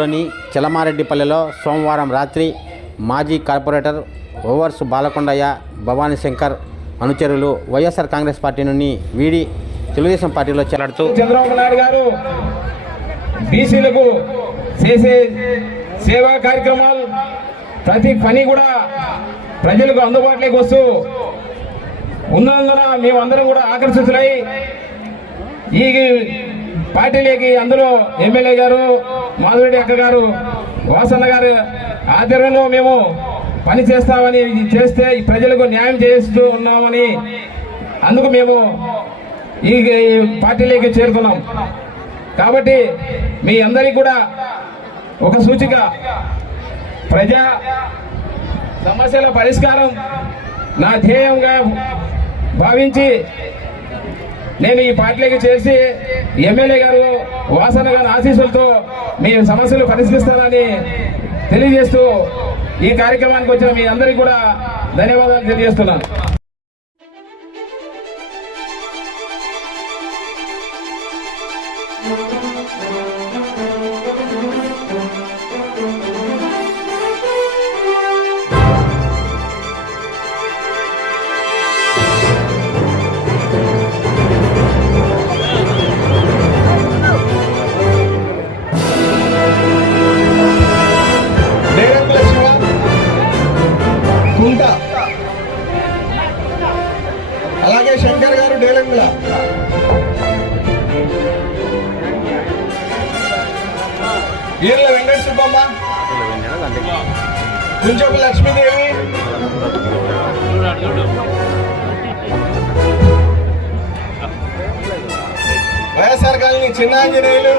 లోని చెలమారెడ్డిపల్లెలో సోమవారం రాత్రి మాజీ కార్పొరేటర్ ఓవర్స్ బాలకొండయ్య, భవానీ శంకర్ అనుచరులు వైఎస్ఆర్ కాంగ్రెస్ పార్టీ నుండి వీడి తెలుగుదేశం పార్టీలో చేరాడుతూ చంద్రబాబు నాయుడు గారు బీసీలకు చేసే సేవా కార్యక్రమాలు ప్రతి పని కూడా ప్రజలకు అందుబాటులోకి వస్తూ ఉన్నందున మేమందరం కూడా ఆకర్షితులై ఈ పార్టీలోకి అందులో ఎమ్మెల్యే గారు మాధురెడ్డి అక్క గారు, వాసన్న గారు ఆధ్వర్యంలో మేము పని చేస్తామని, చేస్తే ప్రజలకు న్యాయం చేస్తూ ఉన్నామని అందుకు మేము ఈ పార్టీలోకి చేరుకున్నాం. కాబట్టి మీ అందరికీ కూడా ఒక సూచిక, ప్రజా సమస్యల పరిష్కారం నా ధ్యేయంగా భావించి నేను ఈ పార్టీలోకి చేసి ఎమ్మెల్యే గారు వాసన గారి ఆశీస్సులతో మీ సమస్యలు పరిష్కరిస్తానని తెలియజేస్తూ ఈ కార్యక్రమానికి వచ్చిన మీ అందరికీ కూడా ధన్యవాదాలు తెలియజేస్తున్నాను. అలాగే శంకర్ గారు డేలంగుల, ఈర్ల వెంకట సుబ్బమ్మ, కుంచపు లక్ష్మీదేవి, వైఎస్ఆర్ కాలనీ చిన్న ఆంజనేయులు,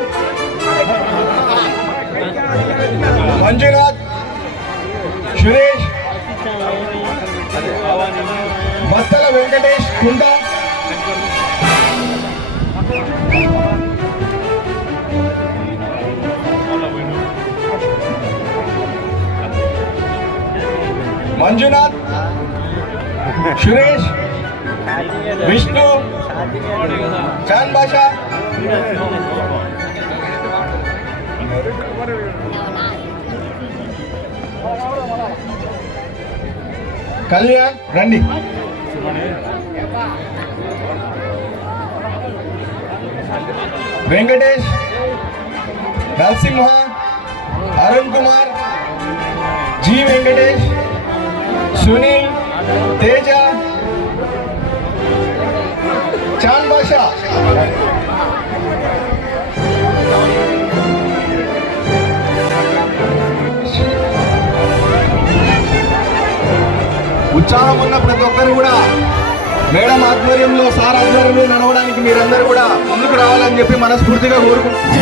మంజునాథ్, సురేష్, బత్తల వెంకటేష్, కుంట, మంజునాథ్, సురేష్, విష్ణు, చాన్ బాషా, కళ్యాణ్ రండి, వెంకటేష్, నరసింహ, అరుణ్ కుమార్, జి వెంకటేష్, సునీల్, తేజ, చాన్ బాషా, ఉత్సాహం ఉన్న ప్రతి ఒక్కరు కూడా మేడం ఆధ్వర్యంలో, సార్ ఆధ్వర్యంలో నడవడానికి మీరందరూ కూడా ముందుకు రావాలని చెప్పి మనస్ఫూర్తిగా కోరుకుంటున్నాం.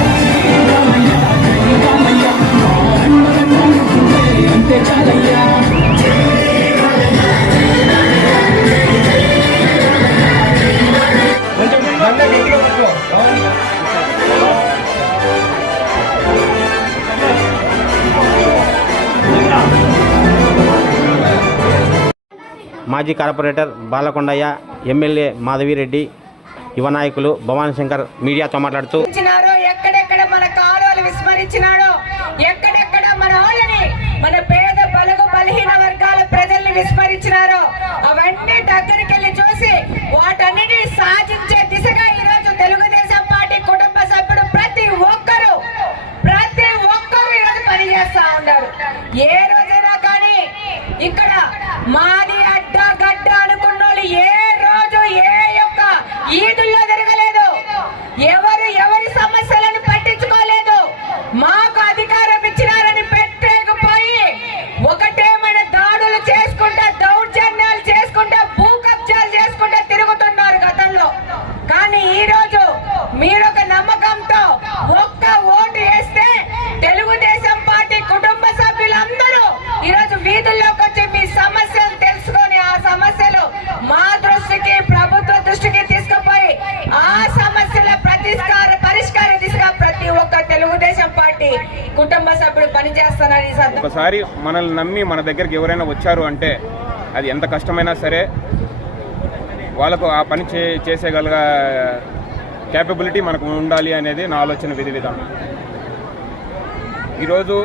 మాజీ కార్పొరేటర్ బాలకొండయ్య, ఎమ్మెల్యే మాధవిరెడ్డి, యువ నాయకులు భవానీ శంకర్ మీడియాతో మాట్లాడుతూ ఎక్కడెక్కడ మన కాలువలు విస్మరించినాడో, ఎక్కడెక్కడ మన వాళ్ళని, మన పేద బలుగు బలహీన వర్గాల ప్రజల్ని విస్మరించినారో అవన్నీ దగ్గరికి వెళ్ళి చూసి వాటన్నిటిని సాధించే దిశగా ఈరోజు తెలుగుదేశం పార్టీ కుటుంబ సభ్యుడు ప్రతి ఒక్కరూ ఈరోజు పనిచేస్తా ఉన్నారు. ఏ రోజైనా కానీ ఇక్కడ మాది అడ్డ గడ్డ అనుకున్న వాళ్ళు ఏ రోజు ఏ యొక్క ఈదుల్లో తిరగలేదు, ఎవరి సమస్యలను పట్టించుకోలేదు. మాకు అధికారం ఇచ్చినారని పెట్టేకపోయి ఒకటేమైనా దాడులు చేసుకుంటా, దౌర్జన్యాలు చేసుకుంటా, భూ కబ్జాలు చేసుకుంటా తిరుగుతున్నారు గతంలో. కానీ ఈ రోజు మీరొక నమ్మకంతో ఒక్క ఓటు వేస్తే తెలుగుదేశం పార్టీ కుటుంబ సభ్యులందరూ ఈరోజు వీధుల్లోకి వచ్చి మీ సమస్యలు తెలుసుకొని ఆ సమస్యలు మా దృష్టికి, ప్రభుత్వ దృష్టికి తీసుకుపోయి ఆ సమస్యల పరిష్కార దిశగా ప్రతి ఒక్క తెలుగుదేశం పార్టీ కుటుంబ సభ్యుడు పనిచేస్తానని. ఒకసారి మనల్ని నమ్మి మన దగ్గరికి ఎవరైనా వచ్చారు అంటే అది ఎంత కష్టమైనా సరే వాళ్ళకు ఆ పని చేసేగల క్యాపబిలిటీ మనకు ఉండాలి అనేది నా ఆలోచన విధానం. ఈరోజు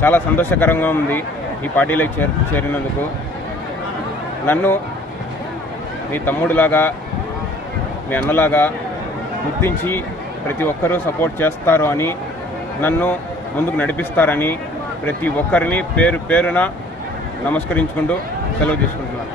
చాలా సంతోషకరంగా ఉంది ఈ పార్టీలోకి చేరినందుకు. నన్ను మీ తమ్ముడిలాగా, మీ అన్నలాగా గుర్తించి ప్రతి ఒక్కరూ సపోర్ట్ చేస్తారు అని, నన్ను ముందుకు నడిపిస్తారని ప్రతి ఒక్కరిని పేరు పేరున నమస్కరించుకుంటూ సెలవు తీసుకుంటున్నాను.